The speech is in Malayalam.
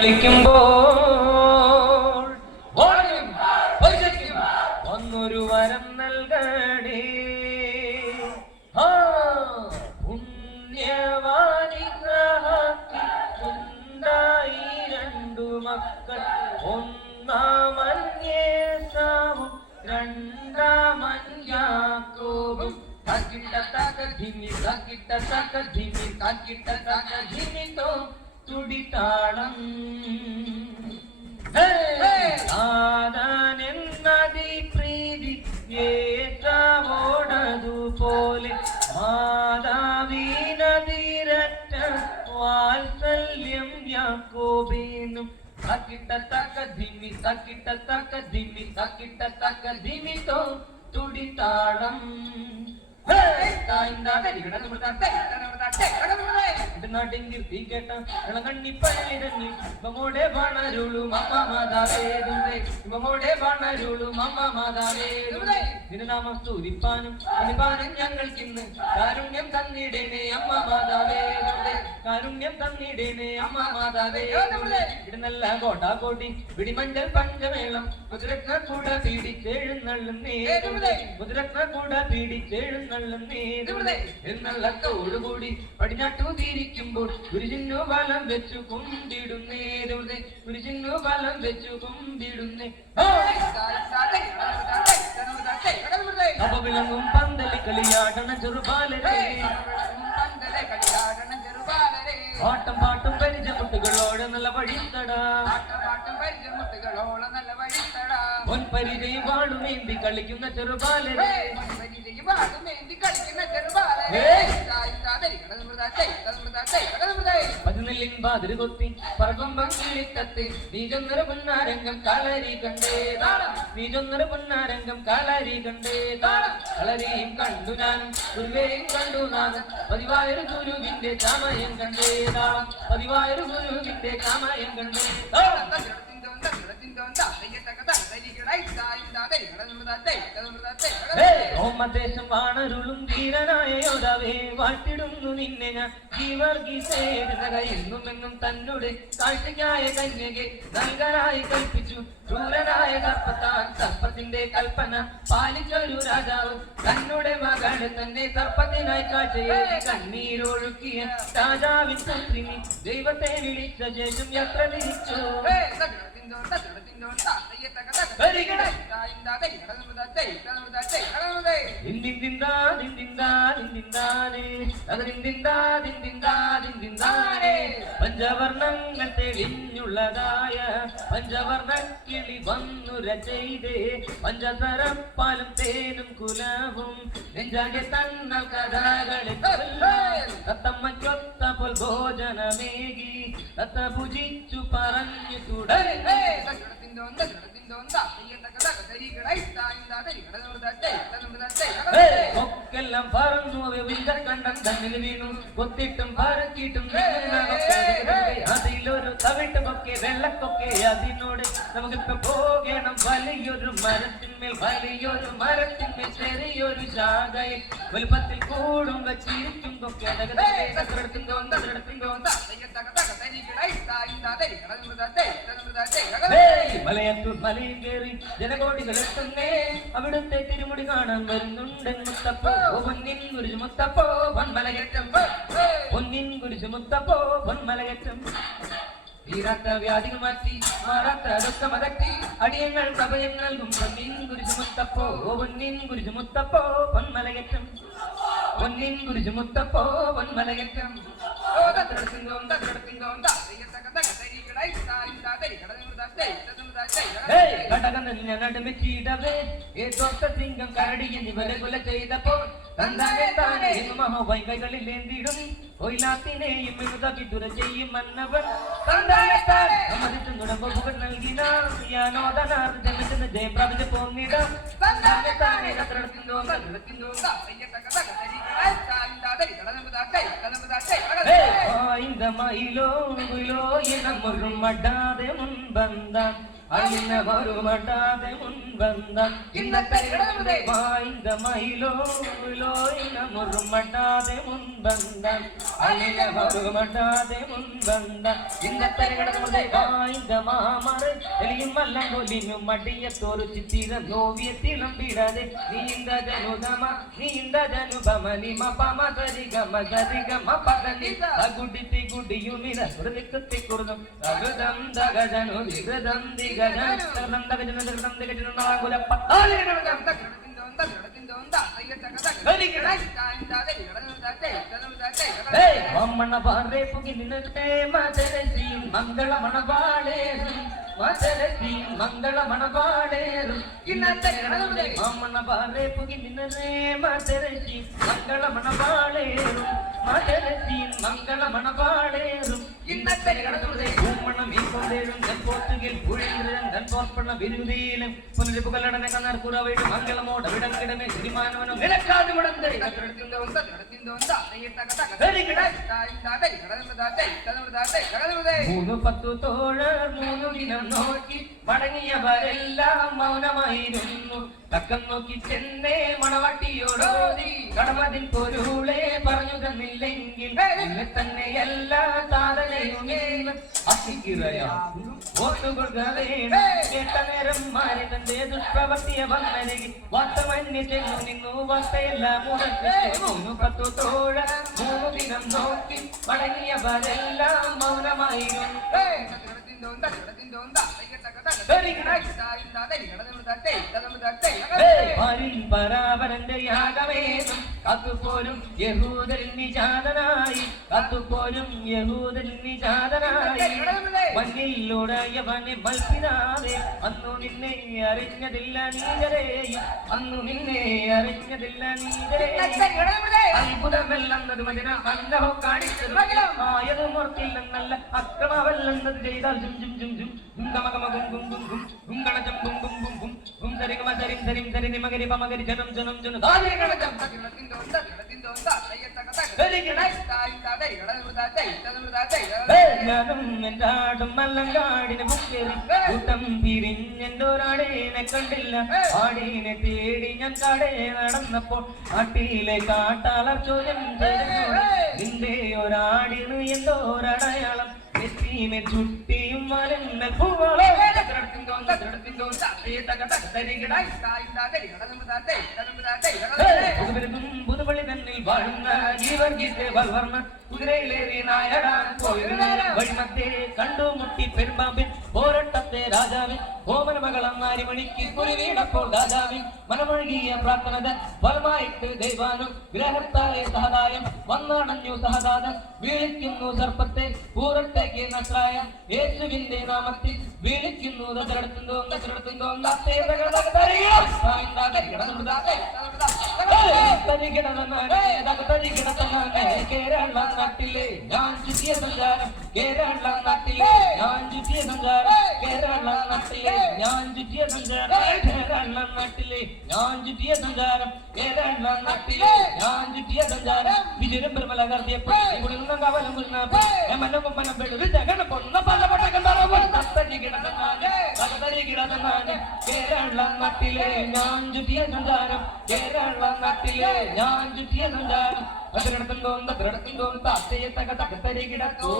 കളിക്കുമ്പോൾ ഓടും, ഒഴുകും, ഒന്നൊരു വരം നൽകണേ. പുണ്യവാനിഗ്രഹത്തിലുണ്ടായി രണ്ടു മക്കൾ. ഒന്നാമന്യേസാവും രണ്ടാമന്യാക്കോവും തക്കിട്ട തക ധിമി തക്കിട്ട തക ധിമി തക്കിട്ട തക ധിമി തോ. തുടിതാളം. ആദാനെന്നതി പ്രീതി ഏറ്റോടതുപോലെ മാതാവീനതിരറ്റ വാത്സല്യം യാക്കോബീനും. തക്കിട്ട തക്ക ധിമി തക്കിട്ട തക്ക ധിമി തക്കിട്ട തക്ക ധിമി തോ തുടിതാളം നാട്ടിൻ കീർത്തി കേട്ട ഇളകണ്ണി പഴനിരഞ്ഞി ഇവമോടെ പണരുളു മമ്മ മാതാവേ ഇവമോടെ പണരുളു മമ്മ മാതാവേ തിരുനാമം സ്തുതിപ്പാനും അനുപാനം ഞങ്ങൾക്കിന്ന്. കാരുണ്യം തന്നിടേനെ അമ്മ മാതാവേ കാരുണ്യം തന്നിടേനെ അമ്മ മാതാവേതുണ്ടേ ഇടുന്നല്ല കോട്ടാക്കോട്ടി പിടിമഞ്ചൽ പഞ്ചമേളം. മുദ്രത്ന കൂട പീഡിച്ചെഴുന്നള്ളുന്നേ മുദ്രത്ന കൂട പീഡിച്ചെഴുന്നള്ളുന്നേ എന്നള്ളത്തോടുകൂടി പടിഞ്ഞാട്ടു തിരിക്കുമ്പോൾ ഗുരുജിന്നു ബലം വെച്ചു കുമ്പിടുന്നേ ഗുരുജിന്നു ബലം വെച്ചു കുമ്പിടുന്നേ. അപ്പൊ വിളങ്ങും പന്തലി കളിയാടണ ചെറുപാലരെ പാട്ടും പാട്ടും പരിചമുട്ടുകളോട് നല്ല വഴിത്തടാ പൊൻപരിചയും വാളുമേന്തി കളിക്കുന്ന ചെറുപാലരേ പതിനെല്ലിൻ ബാതിരി കൊത്തി പറകുമ്പം കിളിത്തത്ത് നീചൊന്നര പൊന്നാരംഗം കാലരി കണ്ടേ താളം. നീചൊന്നര പൊന്നാരംഗം കാലരി കണ്ടേ താളം. കളരിയും കണ്ടു ഞാനും ഗുരുവേയും കണ്ടു നാഥൻ. പതിവായൊരു ഗുരുവിന്റെ ചാമയം കണ്ടേ താളം. പതിവായൊരു ഗുരുവിന്റെ ചാമയം കണ്ടേ താളം. ഓമദേശം വാണരുളും ധീരനായ യോധാവേ വാട്ടിടുന്നു നിന്നെ ഞാൻ. ജീവർഗീസേടുന്നകയെന്നും എന്നും തന്നോട് കാഴ്ചയ്ക്കായ കന്യകെ നൽകനായി കൽപ്പിച്ചു. ക്രൂരനായ കർപ്പത്താൻ സർപ്പത്തിന്റെ കൽപ്പന പാലിച്ചൊരു രാജാവ് തന്നുടെ മകൾ തന്നെ സർപ്പത്തിനായി കാഴ്ചയെ കണ്ണീരൊഴുക്കിയ രാജാവിൻ പുത്രിനി ദൈവത്തെ വിളിച്ച ശേഷം യാത്ര തിരിച്ചു പഞ്ചവർണങ്ങൾ തെളിഞ്ഞുള്ളതായ പഞ്ചവർണ വന്നുര ചെയ്തേ പഞ്ചതരപ്പാലും തേനും കുലവും നെഞ്ചാകെ തന്ന കഥകളെ തത്തമ്മയ്ക്കൊത്ത പോൽ ഭോജനമേകി തത്ത ഭുജിച്ചു പറഞ്ഞു തുടരേ കൊക്കെല്ലാം പറന്നു വിവിധ കണ്ടം തന്നിൽ വീണു. കൊത്തിട്ടും പറക്കിയിട്ടും അതിലൊരു തവിട്ടുമൊക്കെ വെള്ളക്കൊക്കെ അതിനോട് നമുക്കിപ്പോ പോകണം. വലിയൊരു മരത്തിന്മേൽ വലിയൊരു മരത്തിന്മേൽ ചെറിയൊരു ശാഖയിൽ വലുപ്പത്തിൽ കൂടും വച്ചിരിക്കും കൊക്കെ മലയത്തു കയറി ജനകോടികൾ എത്തുന്നേ അവിടുത്തെ തിരുമുടി കാണാൻ വരുന്നുണ്ട് മുത്തപ്പോ പൊന്നിൻ കുരിശ് മുത്തപ്പോ പൊന്മലകറ്റം പൊന്നിൻ കുരിശ് മുത്തപ്പോ പൊന്മലകറ്റം തീരാത്ത വ്യാധികൾ മാറ്റി മാറാത്ത ദുഃഖം അകറ്റി അടിയങ്ങൾ സഭയം നൽകും പൊന്നിൻ കുരിശ് മുത്തപ്പോ പൊന്നിൻ കുരിശ് മുത്തപ്പോ പൊന്മലകറ്റം പൊന്നിൻ കുരിശ് മുത്തപ്പോ പൊന്മലകറ്റം കടകന്നിടവേ ഏതോത്ത സിംഗം കരടിയ നിവലെ കൊല ചെയ്തപ്പോൾ തന്താനെ താനെ മഹോവൈകളിൽ ഏന്തിടും കൊയിലാത്തിനെയും വിരുദ്ധ വിദുര ചെയ്യും മന്നവൻ തന്താനെ താൻ സമ്മതിച്ചു നുടമ്പുകൾ നൽകിന യാനോദനാർ ജമിച്ചെന്ന് ജയപ്രാപിച്ച് പോന്നിടം തന്താനെ താനെ കത്രടത്തിന്തോ കത്രടത്തിന്തോ இந்த மயிலோங்குலோ இனம் ஒரு மட்டாதே முன் வந்தான். அண்ண ஒரு மட்டாதே முன் ബന്ധം വായ്ത മയിലോയിന മുറുമട്ടാതെ മുൻബന്ധം അലില മുറുമട്ടാതെ മുൻബന്ധം വായ്ത മാമറ് എലിയും വല്ലം കൊലിനും മടിയത്തോരു ചിത്തിര നോവിയത്തിലും പിടത് നീ ഇന്ത ജനുതമ നീ ഇന്ത ജനുപമ നി മപമ സരിഗ മരിഗ മപതനി അഗുടിത്തി ഗുടിയുമിന ഹൃദിക്കത്തി കുറുതും അഗതം ദഗജനു ദിഗതം ദിഗജ ഹൃദം ദഗജന ഹൃദം ദിഗജന மாங்குல பத்தாலே நடந்த மன்னபாரே புகி நின்னே மதரசி மங்கள மனபாளேரும் மதரசி மங்கள மனபாளேரும் மன்னபாரே புகி நின்னே மதரசி மங்கள மனபாளேரும் மதரசி மங்கள மனபாளேரும் இன்னத்தை கடந்து பூமணம் ஈசந்தேழும் தன்போத்துகில் புழிந்திரன் தன்போற்பண்ண விருதியிலும் புனித புகழடன கண்ணர் புறவைடும் மங்களமோட விடம் கிடமே சிறிமானவனும் விளக்காது முடந்தை கடத்திந்த வந்த கடத்திந்த வந்த அதையிட்ட தோழர் மூணு நோக்கி കേട്ട മൗനമായിരുന്നു. തക്കം നോക്കി ചെന്നേ മണവട്ടിയോടോതി കടമതിൻ പൊരുളെ പറഞ്ഞു തന്നില്ലെങ്കിൽ തന്നെ എല്ലാ തോഴ മൂന്ന് മൗനമായിരുന്നു. മടങ്ങിയവരെല്ലാം മൗനമായിരുന്നു വാരിൽ പരാപരന്റെ കത്തുപോലും യഹൂദരിൽ നിജാതനായി കത്തുപോലും യഹൂദൻ നിജാതനായി. മഞ്ഞിലൂടയവനെ മത്സിനാതെ അന്നു നിന്നെ അറിഞ്ഞതില്ല നീതരെയും അന്നു നിന്നെ അറിഞ്ഞതില്ല നീതരെയും അത്ഭുതമല്ലെന്നത് മതിന അന്നഹോ കാണിച്ചത്. ആയത് ഓർക്കില്ലെന്നല്ല അക്രമവല്ലെന്നത് ചെയ്താൽ ജും ജും ജും ജും. ഗമ ഗമ ഗും ഗും. ഗും ഗും ഗണജം ഗും. ഗും ഗും സരി ഗമ സരിം സരിം സരി നിമകരി പമകരി ജനം. ജനം ജനം ദാരി ഗണജം ഞാനും എന്താടും മല്ലങ്കാടിന് മുക്കേറി കൂട്ടം പിരിഞ്ഞെന്തോരാടേനെ കണ്ടില്ല. ആടീനെ തേടി ഞാൻ കാടേ നടന്നപ്പോൾ ആട്ടിയിലെ കാട്ടാളർ ചോദ്യം നിന്റെ ഒരാടിന് എന്തോരടയാളം നെറ്റീമെ ചുട്ടിയും മലന്ന പൂവളോ. പുതുപള്ളി തന്നിൽ വാഴുന്ന ഈ വർഗീസ് വർണ കുതിരയിലേറി നായടാൻ വഴിമത്തെ കണ്ടുമുട്ടി പെരുമ്പാമ്പിൻ പോരട്ടത്തെ രാജാവിൻ ഓമന മകളം മണിക്ക് കുരുവീടപ്പോൾ രാജാവിൻ മനമൊഴുകിയ പ്രാർത്ഥനത ഫലമായിട്ട് ദൈവാനും ഗ്രഹത്താലെ സഹതായം വന്നടഞ്ഞു സഹദാനം വീഴിക്കുന്നു സർപ്പത്തെ പൂരട്ടേക്ക് നസ്രായ യേശുവിന്റെ നാമത്തിൽ വിളിക്കുന്നു. ദത്തിനടുത്തുണ്ടോ ദത്തിനടുത്തുണ്ടോ കേരള നാട്ടിലെ ഞാൻ ചുറ്റിയ സഞ്ചാരം കേരള ചുറ്റിയ സഞ്ചാരം കേരള നാട്ടിലെ ഞാൻ ചുറ്റിയ സഞ്ചാരം കേരള നാട്ടിലെ ഞാൻ ചുറ്റിയ സഞ്ചാരം കേരള നാട്ടിലെ ഞാൻ ചുറ്റിയ സഞ്ചാരം വിജയം ഇവിടെ നിന്നും കവലം കൊമ്പനം പെടുത് ജഗണ പൊന്ന പല കേരള നാട്ടിലെ ഞാൻ ചുറ്റിയ സഞ്ചാരം കേരള നാട്ടിലെ ഞാൻ ചുറ്റിയ സഞ്ചാരം അതിനടത്തും തോന്നുന്ന അതിനടത്തും തോന്നുന്ന അത്തയെ തക തകത്തരി കിടക്കൂ.